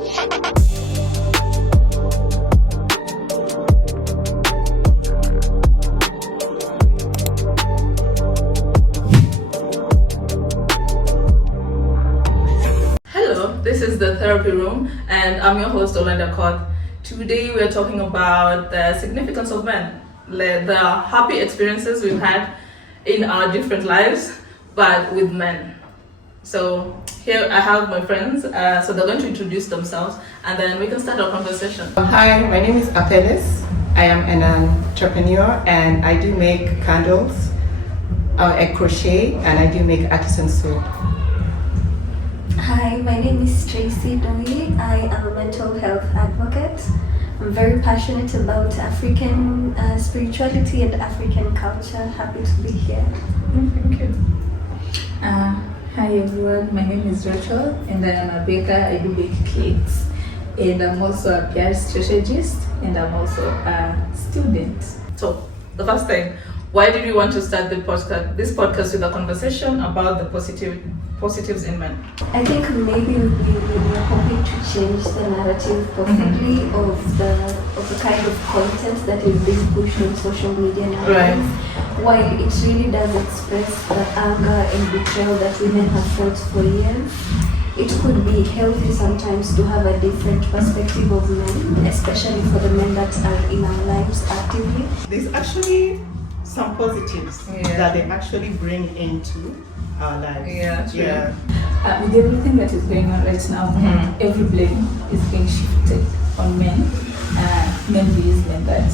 Hello, this is the therapy room, and I'm your host, Olenda Koth. Today, we're talking about the significance of men, the happy experiences we've had in our different lives, but with men. So here I have my friends, so they're going to introduce themselves, and then we can start our conversation. Hi, my name is Apelis. I am an entrepreneur and I do make candles, I crochet, and I do make artisan soap. Hi, my name is Tracy Doi. I am a mental health advocate. I'm very passionate about African spirituality and African culture. Happy to be here. Thank you. Hi everyone, my name is Rachel and I am a baker. I do bake cakes and I'm also a PR strategist and I'm also a student. So the first thing, why did you want to start this podcast with a conversation about the positives in men? I think maybe we were hoping to change the narrative possibly of the kind of content that is being pushed on social media nowadays. While it really does express the anger and betrayal that women have felt for years, it could be healthy sometimes to have a different perspective of men, especially for the men that are in our lives actively. There's actually some positives that they actually bring into our lives. With everything that is going on right now, every blame is being shifted on men. Men these, men that.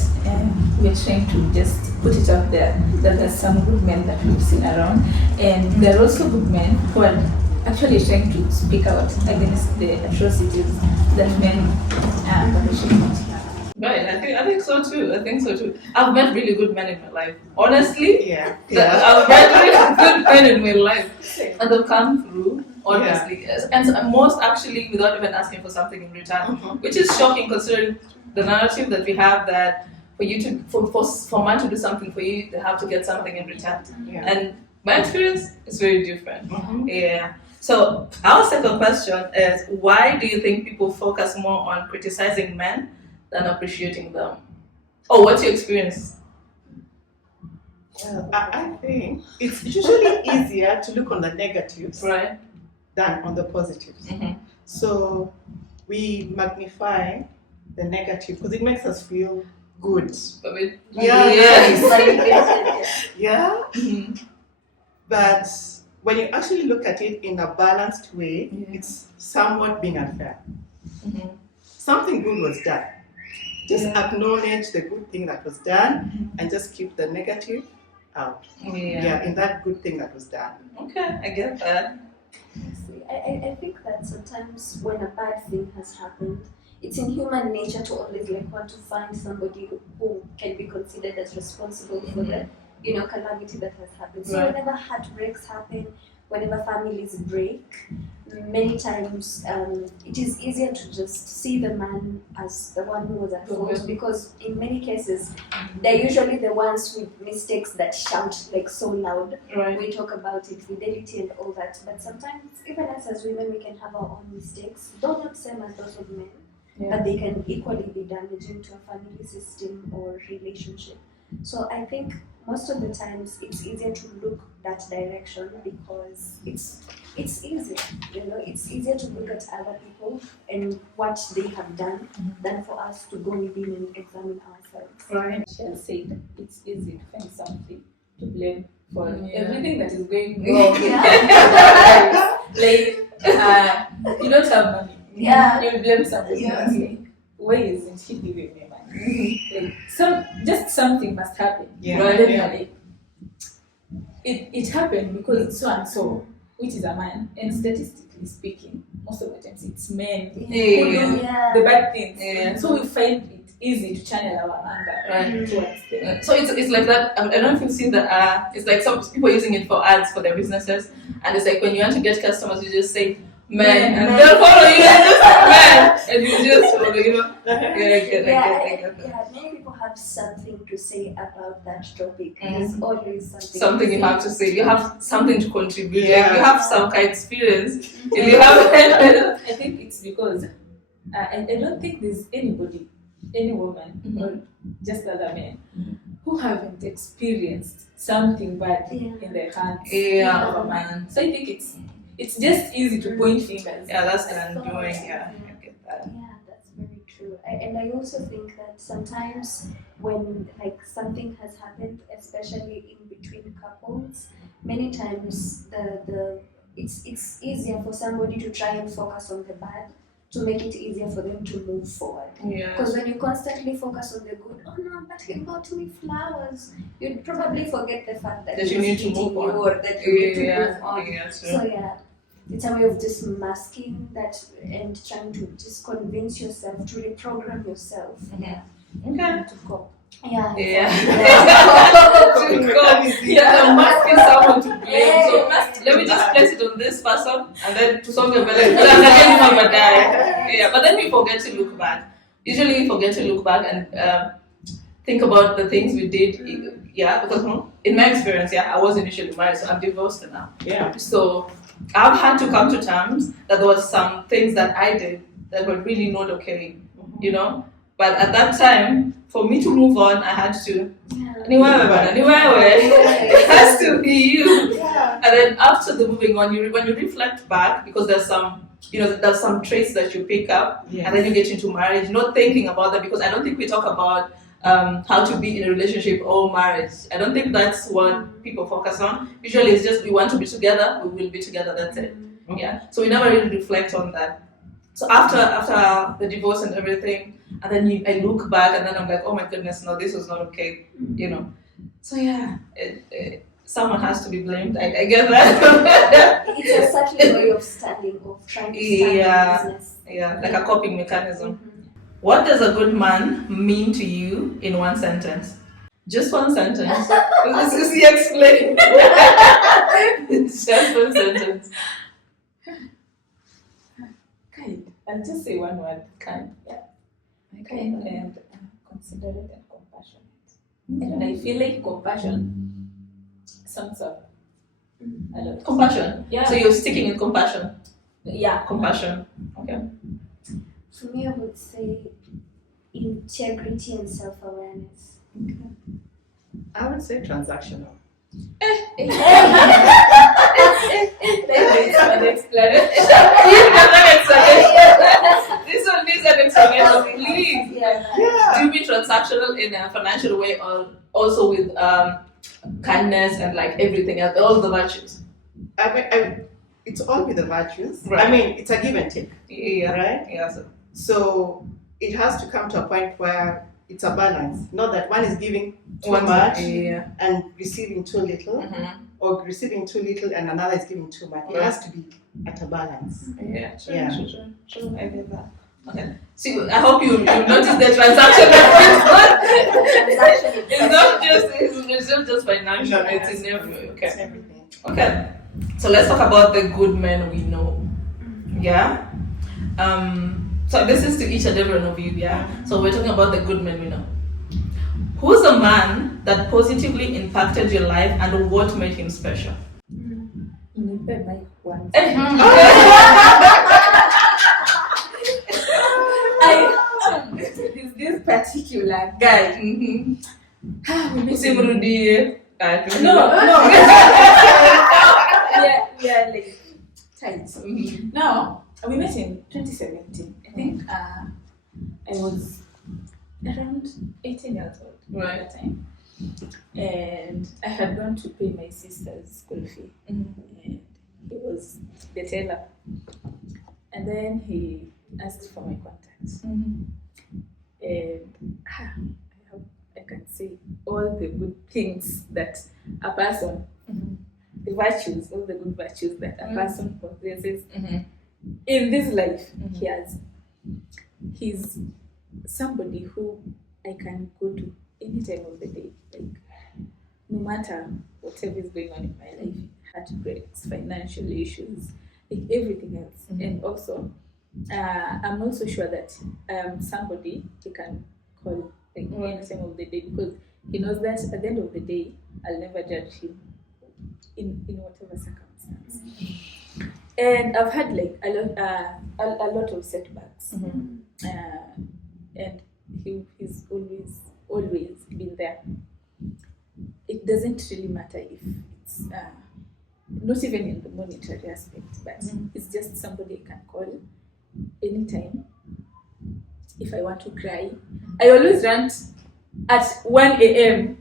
We're trying to just put it out there that there's some good men that we've seen around, and there are also good men who are actually trying to speak out against the atrocities that men are perpetrating. Right, I think so too. I've met really good men in my life. Honestly, I've met really good men in my life, and they've come through. Honestly, and most actually without even asking for something in return, which is shocking considering the narrative that we have that for you to for man to do something for you, they have to get something in return. And my experience is very different. So our second question is, why do you think people focus more on criticizing men than appreciating them? Oh, what's your experience? I think it's usually easier to look on the negatives than on the positives. So we magnify the negative because it makes us feel good. But when you actually look at it in a balanced way, it's somewhat being unfair. Something good was done. Just acknowledge the good thing that was done and just keep the negative out. In that good thing that was done. Okay, I get that. I think that sometimes when a bad thing has happened, it's in human nature to always want to find somebody who can be considered as responsible for the calamity that has happened. So whenever heartbreaks happen, whenever families break, many times it is easier to just see the man as the one who was at fault, because in many cases they're usually the ones with mistakes that shout like so loud. We talk about infidelity and all that, but sometimes even us as women, we can have our own mistakes, though not same as those of men, but they can equally be damaging to a family system or relationship. So I think most of the times it's easier to look that direction because it's easier, it's easier to look at other people and what they have done than for us to go within and examine ourselves. Shell said it's easy to find something to blame for everything that is going wrong. You don't have money. You blame somebody else. Why isn't he giving me money? Something must happen. It happened because so and so, which is a man, and statistically speaking, most of the times it's men who do the bad things. So we find it easy to channel our anger towards them. So it's like that. I don't know if you've seen the it's like some people using it for ads for their businesses, and it's like when you want to get customers, you just say men, and they'll follow you, and just men, and you just follow, I get that. Many people have something to say about that topic. There's always something you have to say. You have something to contribute. Like you have some kind of experience. If you have, I think it's because And I don't think there's anybody, any woman, or just other men, who haven't experienced something bad in their hands of a man. So I think it's just easy to point fingers. Yeah, that's the undoing. Yeah, I get that. Yeah, that's very true. And I also think that sometimes when like something has happened, especially in between couples, many times it's easier for somebody to try and focus on the bad to make it easier for them to move forward. Yeah. Because when you constantly focus on the good, oh no, but he bought me flowers, you'd probably forget the fact that you need to move on. or that you need to move on. Yeah, So yeah, it's a way of just masking that and trying to just convince yourself to reprogram yourself. Okay. To cope. Yeah. Yeah. Coping To cope. mechanism. Yeah, I'm asking someone to blame. Yeah. So let me just place it on this person and then to solve the problem. Yeah, but then we forget to look back. Usually we forget to look back and think about the things we did. Yeah, because in my experience, I was initially married, so I'm divorced now. Yeah. So I've had to come to terms that there was some things that I did that were really not okay, you know. But at that time, for me to move on, I had to. Anywhere, it has to be you. Yeah. And then after the moving on, when you reflect back, because there's some traits that you pick up, and then you get into marriage, not thinking about that, because I don't think we talk about how to be in a relationship or marriage. I don't think that's what people focus on. Usually it's just we want to be together, we will be together, that's it. Yeah. So we never really reflect on that. So after the divorce and everything, and then I look back and then I'm like, oh my goodness, no, this was not okay, you know. So yeah, someone has to be blamed. I get that. It's a certain way of standing, of trying to stand in business. Yeah, like a coping mechanism. What does a good man mean to you in one sentence? Just one sentence. This is the explain. It's just one sentence. Kind. I'll just say one word. Kind. Yeah. Kind and considerate and compassionate. And I feel like compassion sums up a lot. Compassion. Yeah. So you're sticking in compassion. Yeah. Compassion. Okay. For me, I would say integrity and self-awareness. I would say transactional. That's an explanation. This one needs an explanation, please. Yeah. Do you mean transactional in a financial way, or also with kindness and like everything else, all the virtues? I mean, it's all with the virtues. Right. I mean, it's a give and take. Yeah. Right? Yeah. So it has to come to a point where it's a balance. Not that one is giving too One- much Yeah. and receiving too little, or receiving too little and another is giving too much. It has to be at a balance. Yeah. True. Yeah. True. I get that. Okay. See, I hope you notice the transaction. It's not just financial. No, It's in every. It's Okay. everything. Okay. So let's talk about the good men we know. Yeah. So this is to each and every one of you. Yeah. So we're talking about the good men we know. Who's a man that positively impacted your life and what made him special? Nipe mic once. This particular guy. Usimrudie. No. Yeah, like tight. No, we met in 2017. I think I was around 18 years old at that time. And I had gone to pay my sister's school fee. And he was the teller. And then he asked for my contacts. And I can say all the good things that a person, the virtues, all the good virtues that a person possesses in this life, he has. He's somebody who I can go to any time of the day, like no matter whatever is going on in my life, heartbreaks, financial issues, like everything else. And also, I'm also sure that I am somebody he can call like any time of the day, because he knows that at the end of the day, I'll never judge him in whatever circumstance. And I've had like a lot a lot of setbacks. And he's always been there. It doesn't really matter if it's not even in the monetary aspect, but it's just somebody I can call anytime. If I want to cry, I always rant at 1 a.m.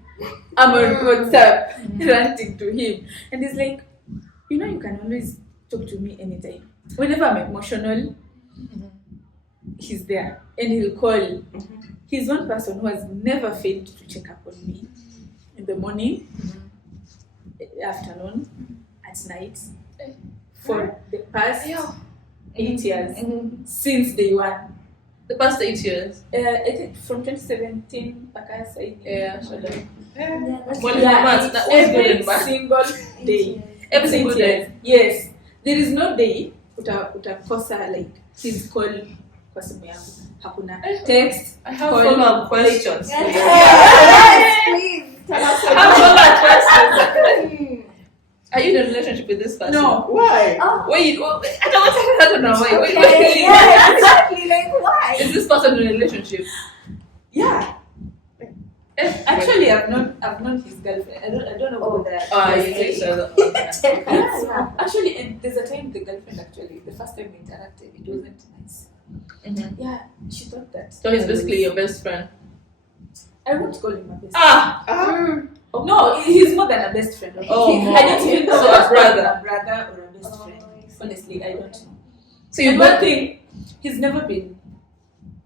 I'm on WhatsApp ranting to him, and he's like, you can always talk to me anytime. Whenever I'm emotional, he's there and he'll call. He's one person who has never failed to check up on me in the morning, afternoon, at night, for the past 8 years, since day one. The past 8 years? I think from 2017, every single day. Every single day? Yes. There is no day utakosa like his call kwa simu yangu. Hakuna text. I have follow-up questions. Yes, please. Tell us. I have follow-up questions. Are you in a relationship with this person? No. Why? Oh. Wait, I don't know. Wait. Yeah, exactly. Like, why? Is this person in a relationship? Yeah. Actually, I've known his girlfriend. I don't know about that. You think so? Yeah. Actually, and there's a time the girlfriend the first time we interacted, it wasn't nice. Yeah, she thought that. So he's basically your best friend. I won't call him my best friend. Oh. No, he's more than a best friend. Okay? More. I don't even know So a brother. a brother or a best friend. Honestly, I don't know. So you one thing, he's never been.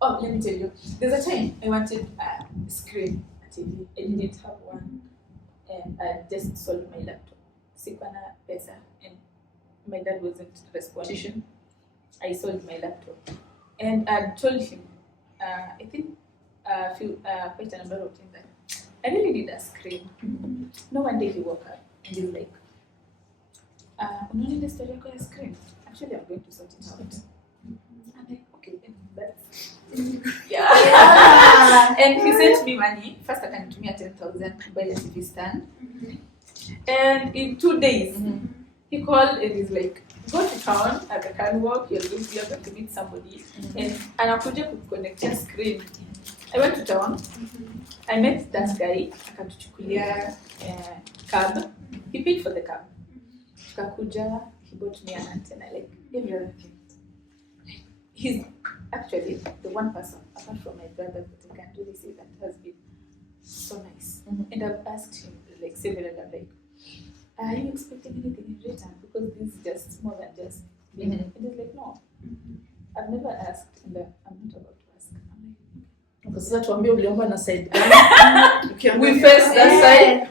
Oh, let me tell you. There's a time I wanted a screen, a TV. I didn't have one, and I just sold my laptop. Sikwana pesa, and my dad wasn't responding. I sold my laptop, and I told him, I think quite a number of times that I really need a screen. No, one day he woke up and he's like, "Unaona story yako ya screen? Actually, I'm going to sort it out." I'm like, okay, that's yeah. And he sent me money. First, I can give me 10,000 to buy a TV stand. And in 2 days, he called and he's like, go to town at the catwalk, you're going to meet somebody. And anakuja kuconnect your screen. I went to town. I met that guy. Akatuchukulia cab. He paid for the cab. Tukakuja. He bought me an antenna, like every other thing. He's actually the one person, apart from my brother, that I can really say that has been so nice. And I've asked him like several times, like, are you expecting anything in return? Because this is just more than just being. And he's like, no. I've never asked, and I'm not about to ask. I'm like, sasa tuambie uliomba na side we face that side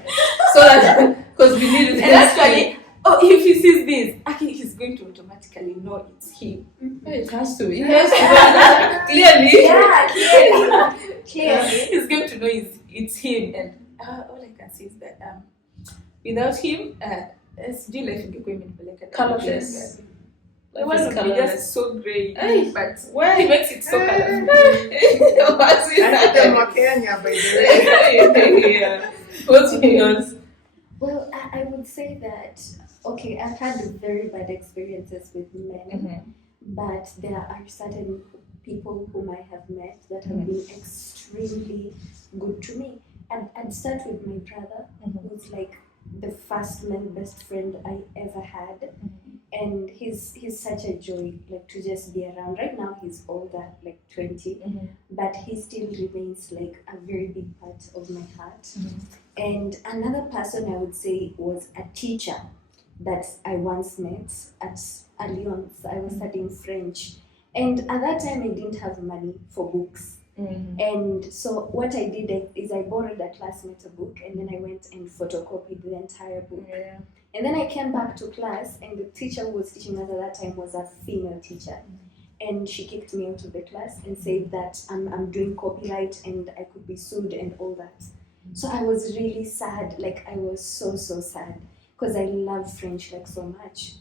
so that because we need it. And actually, if he sees this, actually he's going to automatically know it's him. It has to. Clearly. Yeah, clearly. He's going to know it's him, and all I can say is that without him, SG life ingekuwa imenipeleka colorless. It would be just so great, but he makes it so colorful. What's yours? Well, I would say that, okay, I've had very bad experiences with men, but there are certain people whom I have met that have been extremely good to me. And I'd start with my brother, who's like the first man best friend I ever had. And he's such a joy, like, to just be around. Right now he's older, like 20, but he still remains like a very big part of my heart. And another person I would say was a teacher that I once met at Alliance. I was studying French, and at that time I didn't have money for books. And so what I did is I borrowed a classmate a book, and then I went and photocopied the entire book. And then I came back to class, and the teacher who was teaching us at that time was a female teacher. And she kicked me out of the class and said that I'm doing copyright and I could be sued and all that. So I was really sad, like I was so sad, because I love French like so much.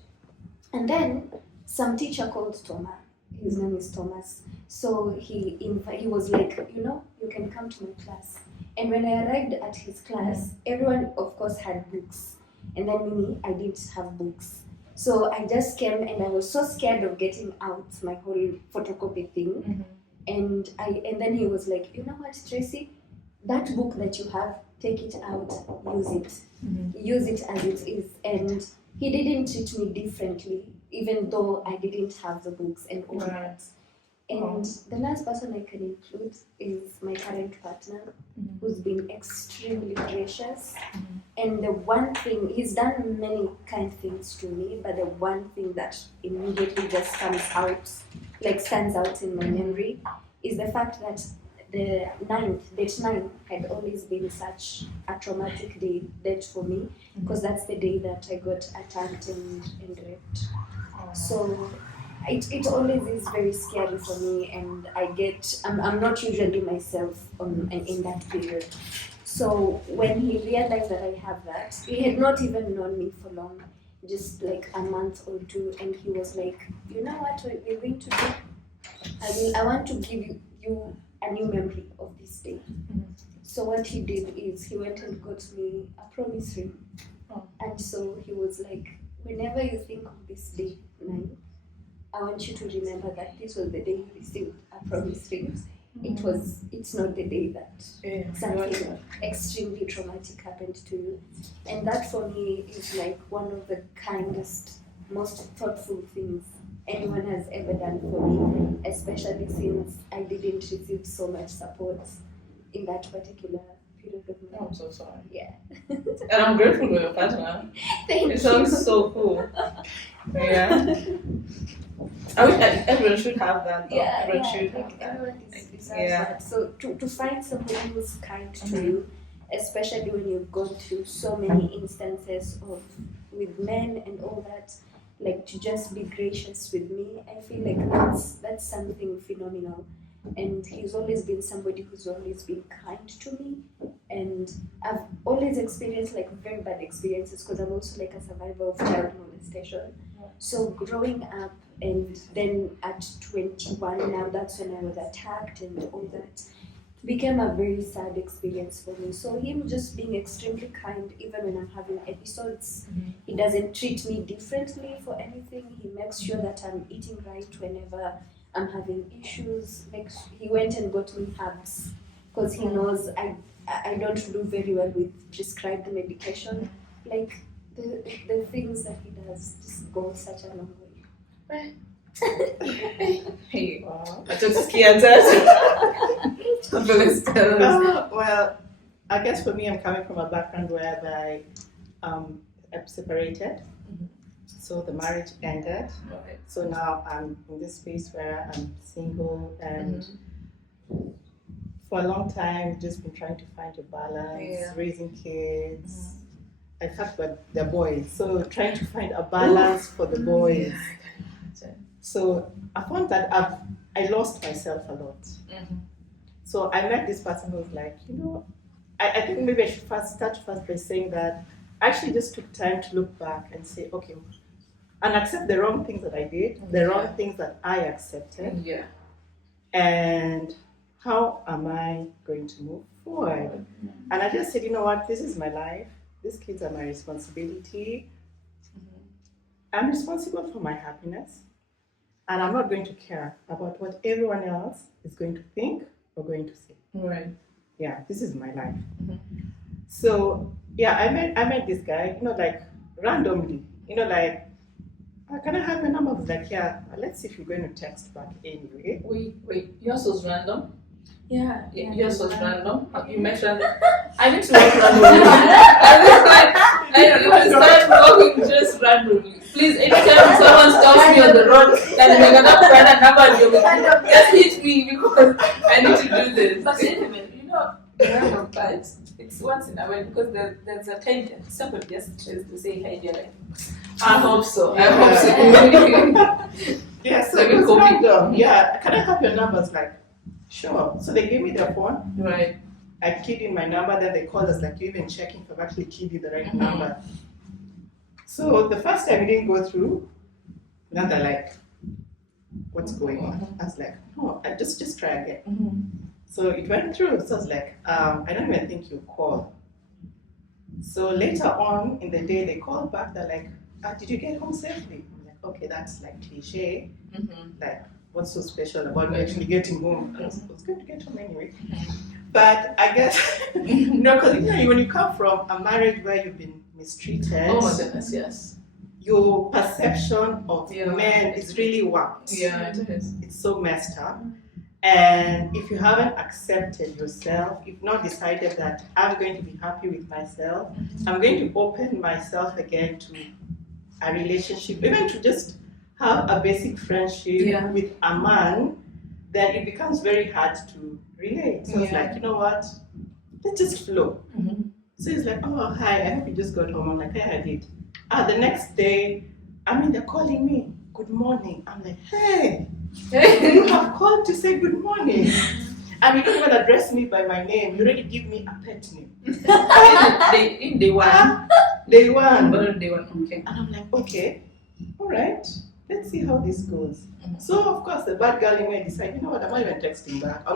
And then some teacher called Thomas. His name is Thomas. So he was like, you can come to my class. And when I arrived at his class, everyone of course had books. And then me, I didn't have books. So I just came and I was so scared of getting out my whole photocopy thing. And then he was like, you know what, Tracy, that book that you have, take it out, use it as it is. And he didn't treat me differently, even though I didn't have the books and all that. And the last person I can include is my current partner, who's been extremely gracious. And the one thing, he's done many kind things to me, but the one thing that immediately just stands out in my memory, is the fact that date 9, had always been such a traumatic date for me, because that's the day that I got attacked and raped. So it always is very scary for me, and I'm not usually myself in that period. So when he realized that I have that, he had not even known me for long, just like a month or two, and he was like, you know what we're going to do? I want to give you a new memory of this day. So what he did is he went and got me a promise ring. And so he was like, whenever you think of this day 9, I want you to remember that this was the day you received a promise ring. It's not the day that something extremely traumatic happened to you. And that for me is like one of the kindest, most thoughtful things anyone has ever done for me, especially since I didn't receive so much support in that particular period of my life. I'm so sorry. Yeah. And I'm grateful for your partner. Thank you. It sounds so cool. Yeah. I wish everyone should have that. Everyone should have that. Everyone deserves that. So to find somebody who's kind to you, especially when you've gone through so many instances with men and all that, like to just be gracious with me, I feel like that's something phenomenal. And he's always been somebody who's always been kind to me, and I've always experienced like very bad experiences, because I'm also like a survivor of child molestation. So growing up, and then at 21 now, that's when I was attacked and all that, became a very sad experience for me. So him just being extremely kind, even when I'm having episodes, he doesn't treat me differently for anything. He makes sure that I'm eating right whenever I'm having issues. Like he went and got me herbs, because he knows I don't do very well with prescribed medication. Like the things that he does just go such a long way. Hey, I just scared Well, I guess for me, I'm coming from a background whereby I'm separated. So the marriage ended. So now I'm in this space where I'm single, and for a long time just been trying to find a balance, raising kids. In fact, they're boys, so trying to find a balance for the boys. So I found that I lost myself a lot. So I met this person who was like, I think maybe I should start by saying that I actually just took time to look back and say, okay, and accept the wrong things that I did, the wrong things that I accepted. And how am I going to move forward? And I just said, you know what, this is my life. These kids are my responsibility. I'm responsible for my happiness. And I'm not going to care about what everyone else is going to think or going to say. Right. Yeah, this is my life. So yeah, I met this guy, like randomly, like, can I have your number? I was like, yeah, let's see if you're going to text back anyway. Wait, yours was random? Yeah. Yours was random? You met random? I need to work randomly. I need to start walking just randomly. Please, anytime someone stops me on the road and they're gonna find a number, just hit me because I need to do this. But anyway, random vibes, it's once in a while, because there's a time that somebody just tries to say hi, you're like, I hope so. I hope so. Yeah, so it was random. Yeah, can I have your numbers? Like, sure. So they gave me their phone. Right. I keyed in my number, then they called us, like, you even checking if I've actually keyed you the right number. So the first time it didn't go through, then they're like, what's going on? I was like, no, I just try again. So it went through. So I was like, I don't even think you call. So later on in the day, they called back. They're like, did you get home safely? I'm like, okay, that's like cliche. Mm-hmm. Like, what's so special about me actually getting home? I was going to get home anyway. But I guess, because when you come from a marriage where you've been mistreated, oh my goodness, yes, your perception of men is really warped. Yeah, it is. It's so messed up. And if you haven't accepted yourself, if not decided that I'm going to be happy with myself, I'm going to open myself again to a relationship, even to just have a basic friendship with a man, then it becomes very hard to relate. So it's like, you know what? Let's just flow. Mm-hmm. So it's like, oh, hi, I hope you just got home. I'm like, hey, I did. The next day, they're calling me, good morning. I'm like, hey, you have called to say good morning. And you don't even address me by my name. You already give me a pet name. in day one. Day one. Day one, okay. And I'm like, okay, all right, let's see how this goes. So, of course, the bad girl in me decide, you know what, I'm not even texting back. I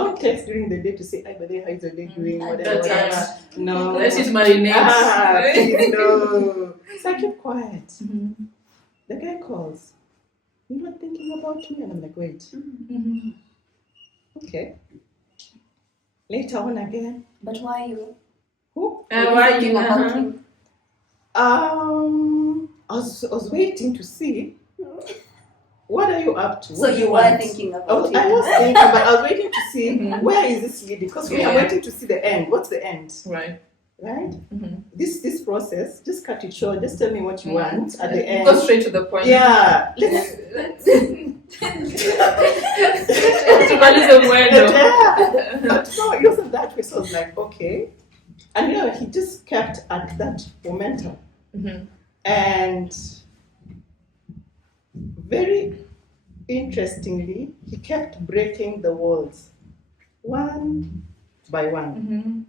won't text during the day to say, hi, buddy, how's your day doing? Whatever. No. Let's use marinate. Please, no. So I keep quiet. Mm-hmm. The guy calls. You're not thinking about me? And I'm like, wait. Mm-hmm. Okay. Later on again. But why you? Who? Why are you about him? I was waiting to see. What are you up to? So you were thinking about it? I was thinking, but I was waiting to see where is this leading? Because we are waiting to see the end. What's the end? Right. Right? Mm-hmm. This process, just cut it short. Just tell me what you want at the end. Go straight to the point. Yeah. No, it wasn't that way. So I was like, okay. And he just kept at that momentum. Mm-hmm. And very interestingly, he kept breaking the walls one by one. Mm-hmm.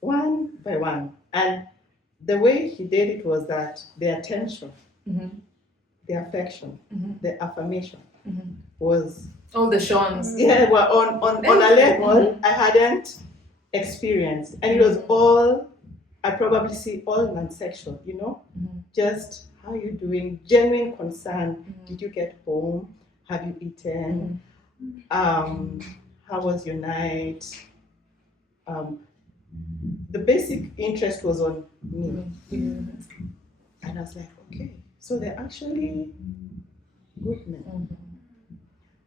One by one. And the way he did it was that the attention, the affection, the affirmation was all the Sean's. Yeah, well, on a level I hadn't experienced. And it was all, I probably see all non-sexual, just how are you doing, genuine concern. Did you get home? Have you eaten? How was your night? The basic interest was on me. And I was like, okay, so they're actually good men.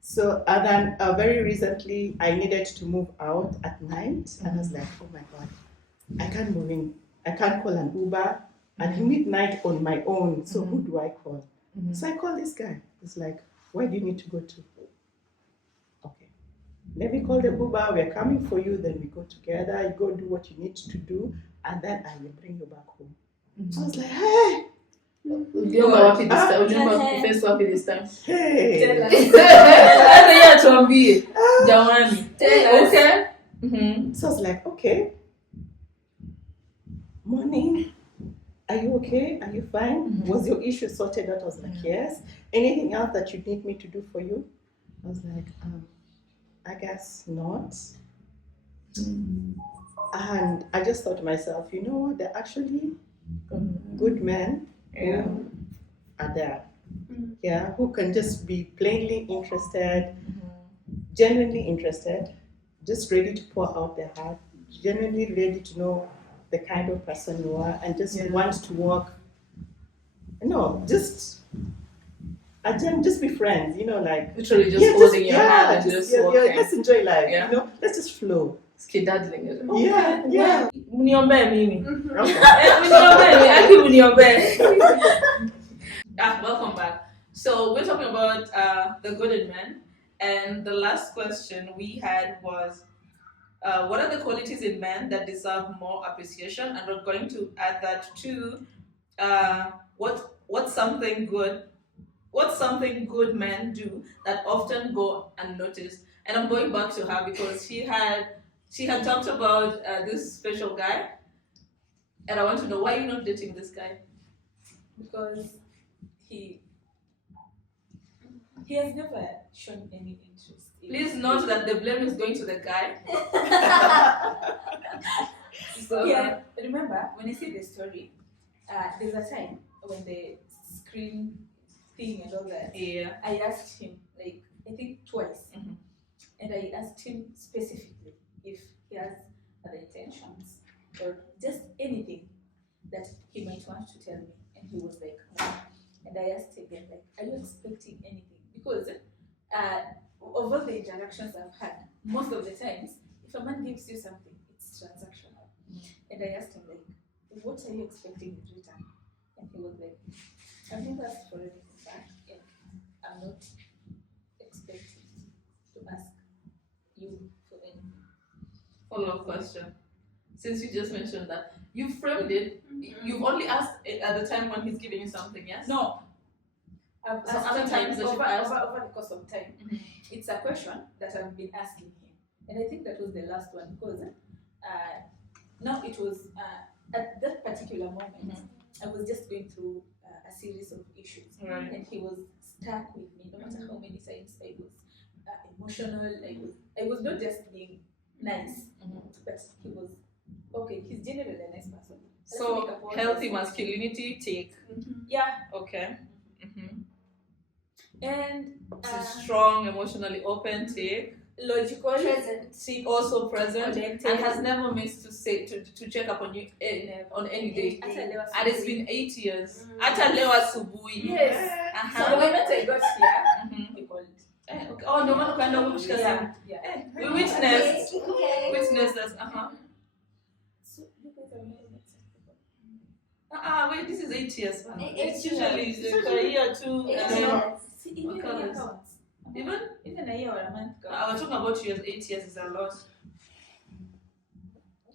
So, and then very recently, I needed to move out at night, and I was like, oh my God, I can't move in. I can't call an Uber at midnight on my own. So who do I call? So I called this guy. He's like, where do you need to go to? Okay, let me call the Uber. We're coming for you. Then we go together. You go do what you need to do, and then I will bring you back home. So I was like, hey. Ujumba wapi this time? Ujumba face wapi this time? Hey. Hata tuambie. Jamani. Okay. So I was like, okay. Morning. Are you okay? Are you fine? Was your issue sorted out? I was like, yes. Anything else that you need me to do for you? I was like, I guess not. And I just thought to myself, you know what? They're actually good men who are there. Yeah, who can just be plainly interested, genuinely interested, just ready to pour out their heart, genuinely ready to know the kind of person you are, and just want to work. No, just be friends, like literally just holding your hand and just walking. Let's enjoy life, let's just flow. Skedaddling. Yeah. Muniombee mimi. Welcome back. So we're talking about the good in men, and the last question we had was, what are the qualities in men that deserve more appreciation? And we're going to add that to what's something good men do that often go unnoticed. And I'm going back to her because she had talked about this special guy, and I want to know, why are you not dating this guy? Because he has never shown any interest. Please note that the blame is going to the guy. So yeah, remember when I see the story, there's a time when the screen thing and all that, Yeah. I asked him like I think twice, Mm-hmm. and I asked him specifically if he has other intentions or just anything that he might want to tell me, and he was like, no. And I asked again, like, are you expecting anything? Because of all the interactions I've had, most of the times, if a man gives you something, it's transactional. And I asked him, like, what are you expecting in return? And he was like, I've never asked for anything back, and I'm not expecting to ask you for anything. Follow-up question. Since you just mentioned that, you framed it, you've only asked it at the time when he's giving you something, yes? No. I've So asked other him times that you've asked- over the course of time. It's a question that I've been asking him. And I think that was the last one because now it was at that particular moment, I was just going through a series of issues. Right. And he was stuck with me no matter how many times I was emotional. I was not just being nice, but he was okay. He's generally a nice person. So healthy masculinity take. Yeah. Okay. And Strong, emotionally open take. logical, Present. Also present, Connected. and has never missed to say to check up on you on any day. And it's been 8 years. Hata leo asubuhi. Yes. So the moment I got here, he called. Okay. Oh, no maana ukaenda kumshika sana. Yeah. We witnessed. Okay. Witnessed that. So you guys are married at 64. Wait, this is 8 years. Man. 8 It's years. usually like a year or two. 8 and then- years. See, even Okay. a year counts. Even a year or a month counts. I was talking about years. 8 years is a lot.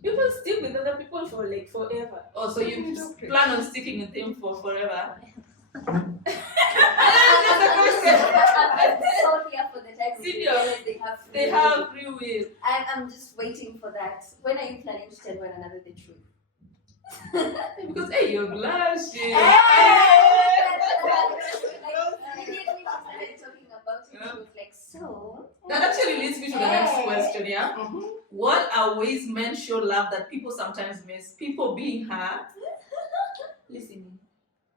People stick with other people for like forever. Oh, so you plan on sticking with him for forever? I'm so here for the time Senior. they have free They will. have free will. I'm just waiting for that. When are you planning to tell one another the truth? Because hey, you're blushing. Immediately we started talking about it, she was like, so. That actually leads me to the next question, yeah? What are ways men show love that people sometimes miss? People being her. Listening.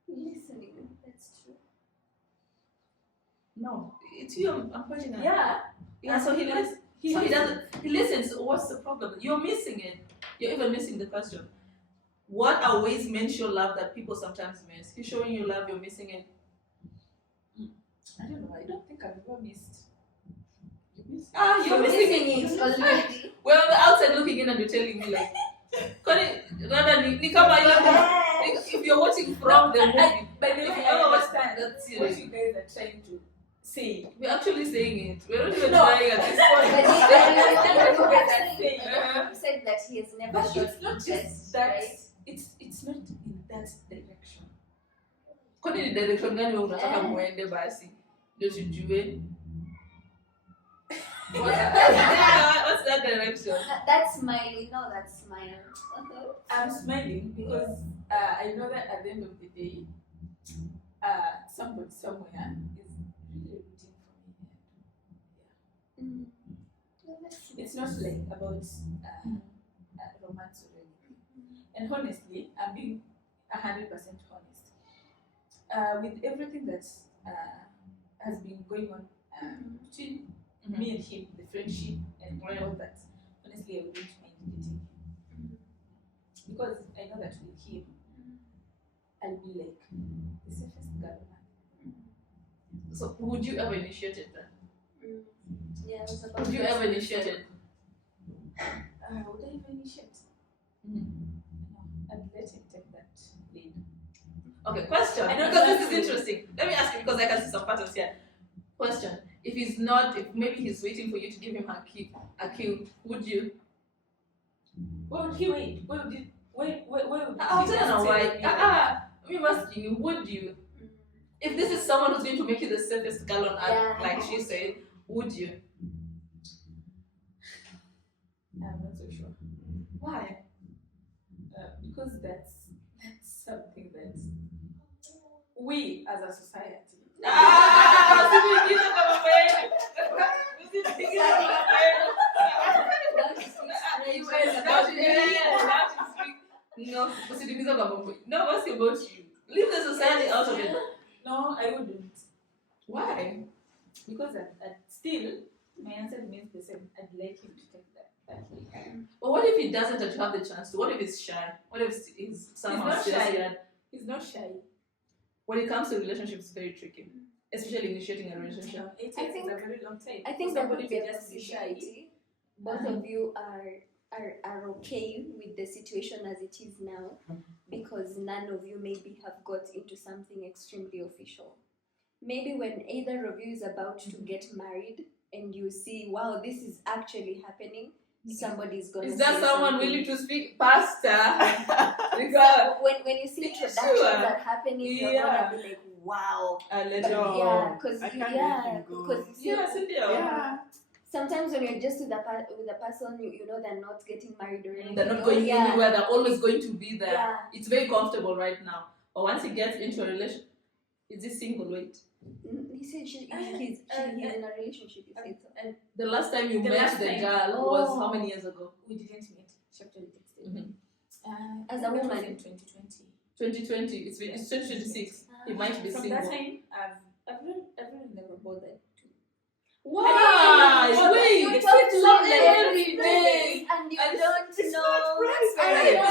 Listening, that's true. No, it's you. I'm pointing at. Yeah. Yeah. So he listens. He doesn't. He listens. So what's the problem? You're missing it. You're even missing the question. What are ways men show love that people sometimes miss? He's showing you love. You're missing it. I don't know. I don't think I've ever missed. You're missing it already. We're on the outside looking in, and you're telling me like, ni kama ile if you're watching from the movie. By the way, If you I ever watch understand that what series, you guys are trying to say. we're actually saying it. We're not even No. trying at this point. You said that he has never But shot it's not just interest, that. right? It's not in that direction. Kwani ni direction gani wewe unataka muende basi? Ndio tujue. What's that direction? That smile, we know that smile. I'm smiling because I know that at the end of the day, somebody somewhere is really rooting for me. It's not like about romance or anything. And honestly, I'm being 100% honest. With everything that has been going on between me and him, the friendship and all that, honestly, I wouldn't mind dating him. Because I know that with him, I'll be like the safest girl. So would you ever initiate it then? Yeah, it was about Would you ever initiate it? Would I even initiate? No, I'd let him take that lead. Okay, question. I don't Because know. this is interesting. Let me ask you because I can see some patterns here. Question. If he's not, if maybe he's waiting for you to give him a cue, would you? Where would he wait? Where would he? Where would I'll he tell you wait? why. I'm asking you, would you? If this is someone who's going to make you the safest girl on earth, Yeah. like she said, would you? I'm not so sure. Why? Because that's something that we as a society. No, what's about you? Leave the society I'd like him to take that way. But what if he doesn't and you have the chance to? What if he's shy? What if he's somehow not shy. scared? He's not shy. When it comes to relationships, it's very tricky, especially initiating a relationship. 8 years I think- is a very long time. I think For there somebody could be to a just be shy. possibility. Both of you are okay with the situation as it is now, because none of you maybe have got into something extremely official. Maybe when either of you is about to get married and you see, wow, this is actually happening, somebody's gonna Is there say someone something. willing to speak, Pastor? Because So when you see introductions Sure. are happening, you're Yeah. gonna be like, wow. I'll let But you No. yeah, because I can't let him go. Yes, India. Yeah. sometimes when you're just with a person, you know they're not getting married or anything. They're not going Yeah. anywhere. They're always going to be there. Yeah. It's very comfortable right now. But once he gets into a relationship, is he single? Wait. He said he's in a relationship. He said so. And The last time you The met last the time- girl was how Oh. many years ago? we didn't meet. She actually texted Mhm. me. As I a think it was woman. in 2020. 2020. It's 2026. He might be From single. that time, I've really never bothered to. Why? Well, Wait, you it's talk to love him every day. and you And don't It's know. not private. I know.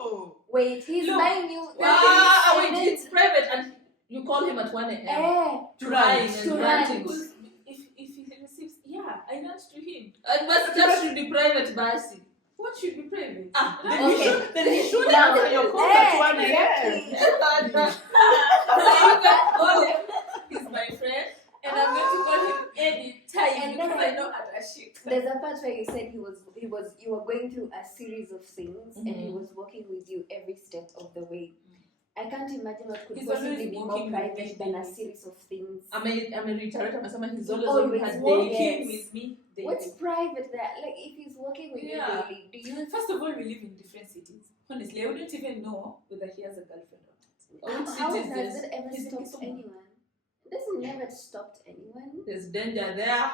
No. Wait, he's Look. buying you. Wow, wait, it's private and you call him at 1 a.m. Trying to and rant. ranting. Because if he receives, yeah, I rant to him. And but that should be private, Basi. What should be private? Ah, Then Okay. he should Now- answer your calls at 1 exactly. a.m. You can call him. He's my friend, and I'm going to call him anytime And because then- I know at a shit. There's a part where you said you were going through a series of things and he was working with you every step of the way. I can't imagine what could He's possibly always be more working with private me than a daily. series of things. I mean, reiterate, he's always Always on her working. day. Working Yes. with me daily. What's private there? Like if he's working with Yeah. you daily, do you First of all, we live in different cities. Honestly, I wouldn't even know whether he has a girlfriend or not. Which how city is has this? it ever He's in stopped Kisumu. anyone? It doesn't never stopped anyone. There's danger there. Yeah.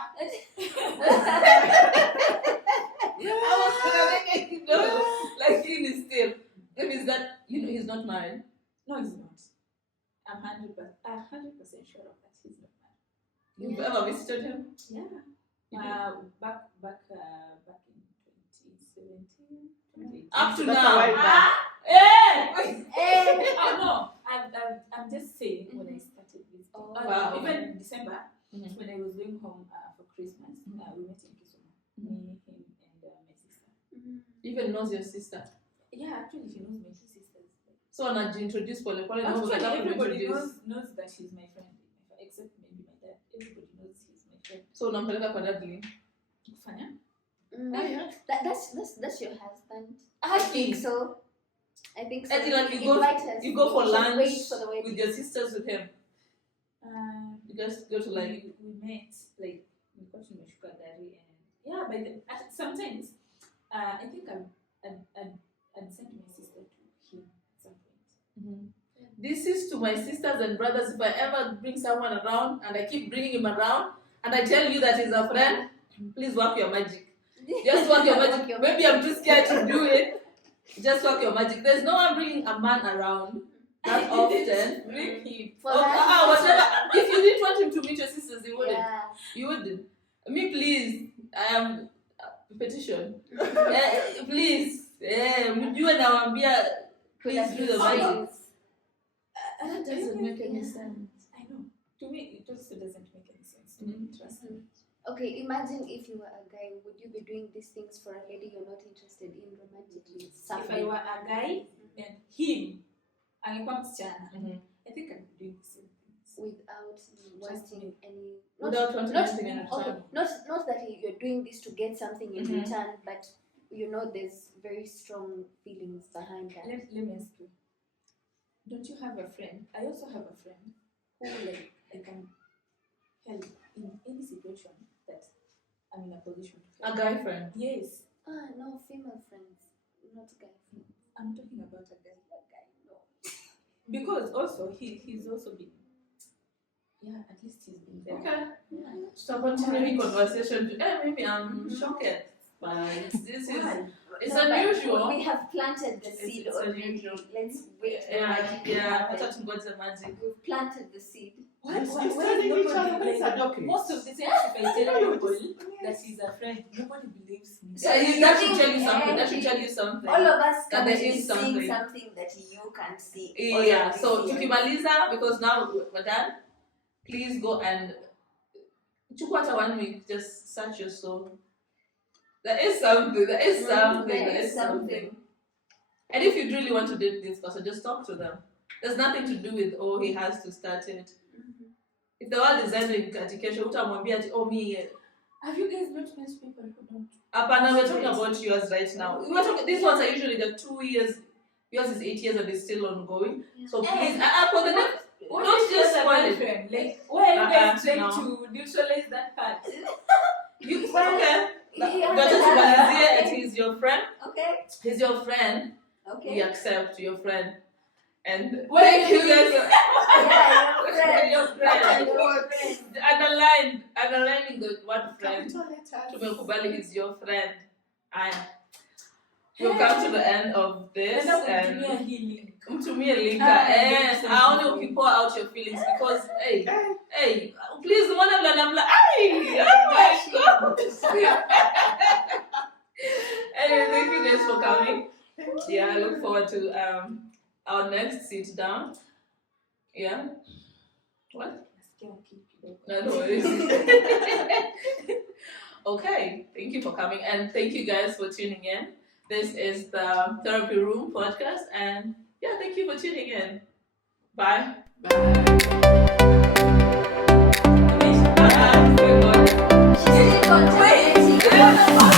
I was gonna make it know. Like clean still. If it's that, he's not married. No, he's not. I'm 100% sure of that. He's not married. You've Yeah. ever visited him? Yeah. Back in 2017, 2018. Up to That's now. a while back. Hey! Eh, Oh no, I'm just saying when I started this. Oh. Wow. Even in December, Mhm. when I was going home for Christmas, we met in Kisumu. Me, him, and my sister. Even knows your sister. Yeah, actually, she knows my two sisters. So introduce Pole Pole knows Actually, that I everybody introduce. knows that she's my friend, except maybe my dad. Everybody knows he's my friend. So unampeleka kwa dadli. Kufanya? That's your husband. I think so. I think so. As in, like, Invite us. you go for Just lunch wait for the wedding. with your sisters with him. You guys go to like we met like we got to know sugar daddy and yeah, but sometimes I think I'd send my sister to him at some point. This is to my sisters and brothers. If I ever bring someone around and I keep bringing him around and I tell you that he's a friend, please work your magic. Just work your magic. Maybe I'm too scared to do it. Just work your magic. There's no one bringing a man around that often. Bring him. For Oh, that, whatever. If you didn't want him to meet your sisters, you wouldn't. yeah. You wouldn't. Me, please. I am petition. Please. Mjue nawambia. Please do the magic. That doesn't make any sense. I know. To me, it also doesn't make any sense. To me, trust me. Okay, imagine if you were a guy, would you be doing these things for a lady you're not interested in romantically? If I were a guy and him, angekuwa msichana, I think I'd be doing the same things. Without wanting any, Without wanting not, anything in okay, return. not that you're doing this to get something in Mhm. return, but there's very strong feelings behind that. Let me ask you. Don't you have a friend? I also have a friend who like I can help in any situation that I'm in a position to A help. guy friend. Yes. No, female friends, not guy friends. I'm talking about a guy. No. Because also he's also been at least he's been there. Okay. Yeah. So continue conversation. Maybe I'm shocked. But this is it's No, but unusual. We have planted the seed It's already. unusual. Let's wait. for Yeah, magic to yeah. happen. Wacha tungoje magic. We've planted the seed. Why You is studying nobody each other? That's believing? a joke. Most of the times, if I tell people that he's a friend, nobody believes me. So that should tell you something. That should tell you something. All of us That can there be is seeing something. something that you can't see. Yeah. All So of us see. tukimaliza, because now we're done. Please go and chukua hata 1 week. Just search your soul. There is something. There is something. There is something. And if you really want to date this person, just talk to them. There's nothing to do with he has to start it. If the world is ending katikesho, utamwambia ati me. Have you guys met most people who don't? Apana, we're talking about yours right now. We're talking. These ones are usually the 2 years. Yours is 8 years and it's still ongoing. So please, for the next. What Don't is just your spoil it. boyfriend? Like, why are you guys trying No. to neutralize that part? Okay. Yeah. But just kumalizie that he's your friend. Okay. He's your friend. Okay. We accept your friend. And Why thank are you guys. Yeah, your friend. Your friend. Your friend. Underlining the word friend. Capital letters. Tumekubali he's your friend. And we've come to the end of this. And mtumie linka. I only people out your feelings because hey, please one of them hey, oh my god. Anyway, thank you guys for coming. Yeah, I look forward to our next sit down. Yeah. What? No worries. Okay, thank you for coming and thank you guys for tuning in. This is the Therapy Room podcast and yeah, thank you for tuning in. Bye. Bye. Bye. She's in continuity.